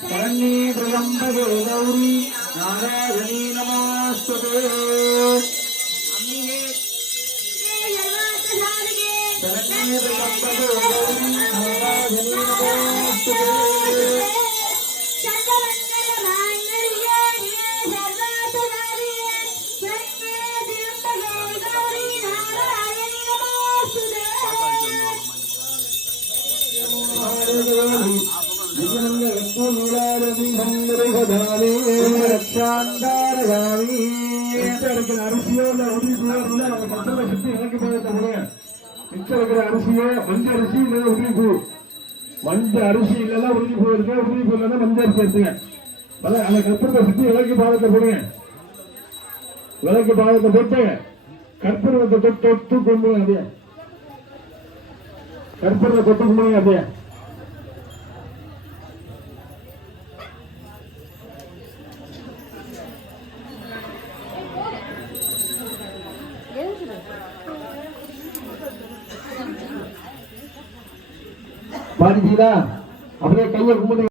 शरण्ये त्र्यम्बके गौरी नारायणी नमोस्तुते शरण्ये त्र्यम्बके गौरी नारायणी नमोस्तुते அரிசியோ சுத்தி இறக்கி போயிருக்க மிச்சம் இருக்கிற அரிசியோ மஞ்சள் அரிசி இல்லைன்னா உருளிப்பூ மஞ்சள் அரிசி இல்லைன்னா உருளிப்பூ இருக்கு உருளிப்பூ இல்லைன்னா மஞ்சள் அரிசி எடுத்துங்க அந்த கற்பூரத்தை சுத்தி விளக்கு பாதத்தை போடுங்க விளக்கு பாதத்தை போட்டு கற்பூரத்தை தொட்டு கும்பிடுங்க அப்படியே கற்பூரத்தை தொட்டு கும்பிடுங்க அப்படியே பாடிட்டீங்களா அப்படியே கையை கும்பிட்டு